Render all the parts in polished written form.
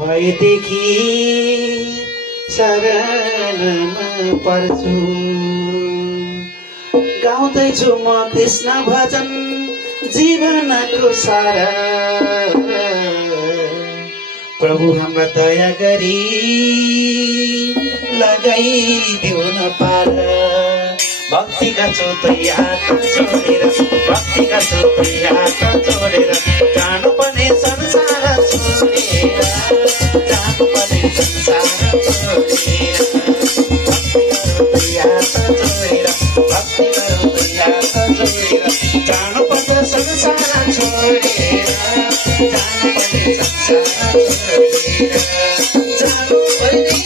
भएदेखि शरणमा पर्छु गाउँदैछु म कृष्ण भजन जीवनको सारा प्रभु हाम्रो दया गरी लगाइदेऊ न पार भक्ति गर्छु तुई हात जोडेर भक्ति गर्छु तुई हात जोडेर जानुपर्ने संसार छोडेर जानुपर्ने संसार छोडेर भक्ति गरौँ तुई हात जोडेर भक्ति गरौँ तुई हात जोडेर जानुपर्छ संसार छोडेर जानुपर्ने संसार छोडेर जानुपर्ने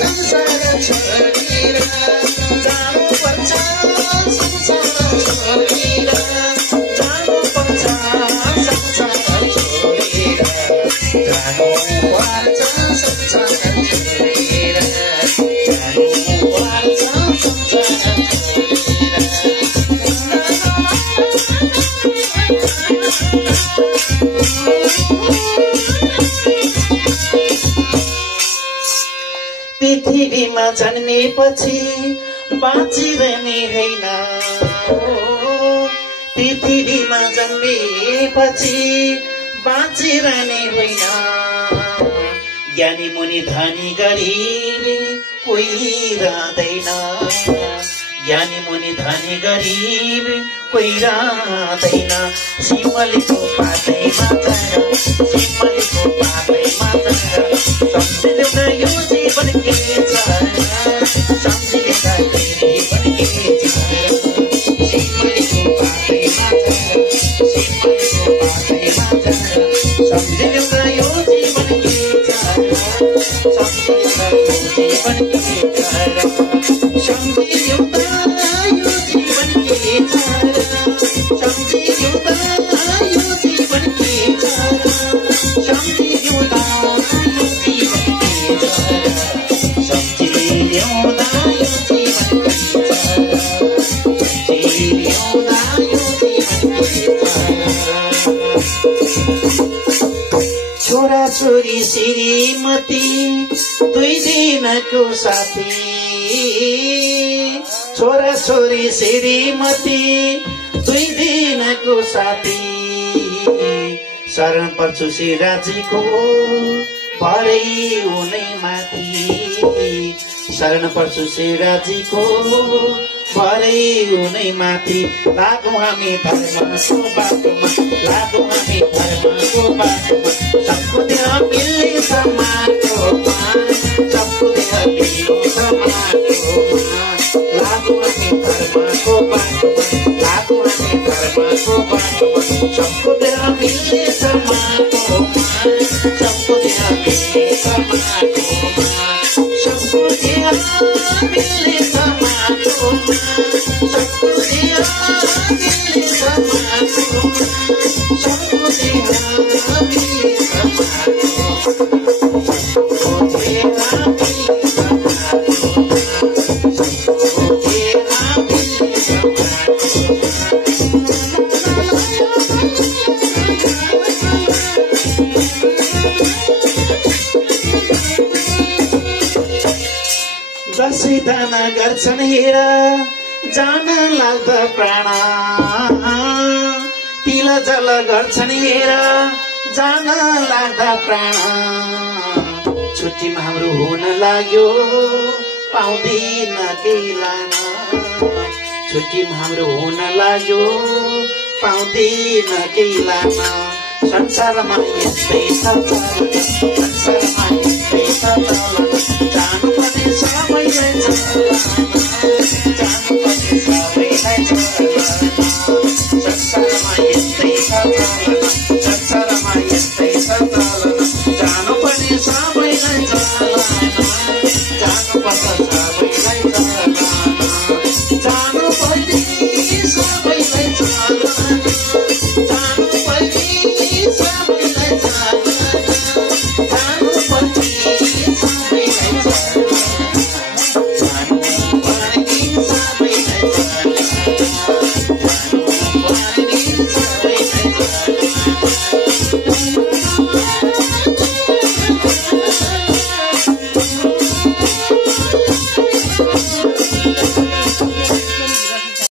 संसार छोडेर जानुपर्छ संसार छोडेर जानुपर्छ संसार छोडेर जानुपर्छ संसार छोडेर जानुपर्छ संसार पृथ्वीमा जन्मेपछि बाँचिरहने होइन पृथ्वीमा जन्मेपछि बाँचिरहने होइन ज्ञानी मुनि धनी गरिब कोही रहँदैन ज्ञानी मुनि धनी गरिब कोही रहँदैन सिमलीको पातैमा चढ सिमलीको पातैमा चढ सम्झिदेऊ न यो जीवन के छ सम्झिदेऊ न जीवन के छ सिमलीको पातैमा चढ सिमलीको पातैमा चढ सम्झिदेऊ न यो जीवन के छ सम्झिदेऊ न यो जीवन के छ सम्झिदेऊ न यो जीवन के छ सम्झिदेऊ न यो जीवन के छ सम्झिदेऊ न यो जीवन के छ सम्झिदेऊ न यो जीवन के छ सम्झिदेऊ न यो जीवन के छ छोरा छोरी श्रीमती दुई दिनको साथी छोरा छोरी श्रीमती दुई दिनको साथी शरण पर्छु श्रीराजीको भरै उनै माथि शरण पर्छु श्रीराजीको भरै उनै माथि लागौँ हामी धर्मको बाटोमा लागौँ हामी धर्मको बाटोमा सबको देह मिल्ने समाटोमा सबको देह मिल्ने समाटोमा लागौँ हामी धर्मको बाटोमा लागौँ हामी धर्मको बाटोमा सबको देह मिल्ने समाटोमा सबको देह मिल्ने समाटोमा सबको देह मिल्ने समाटोमा सबको देह मिल्ने समाटोमा सबको देह मिल्ने समाटोमा सबको देह मिल्ने समाटोमा सबको देह मिल्ने समाटोमा दसैँ दाना गर्छन् हेर जान लाग्दा प्राण तिल जल गर्छन् हेर जान लाग्दा प्राण छुट्टीमा हाम्रो हुन लाग्यो पाउँदैन केही लान छुट्टीमा हाम्रो हुन लाग्यो पाउँदैन केही लान संसारमा यस्तै छ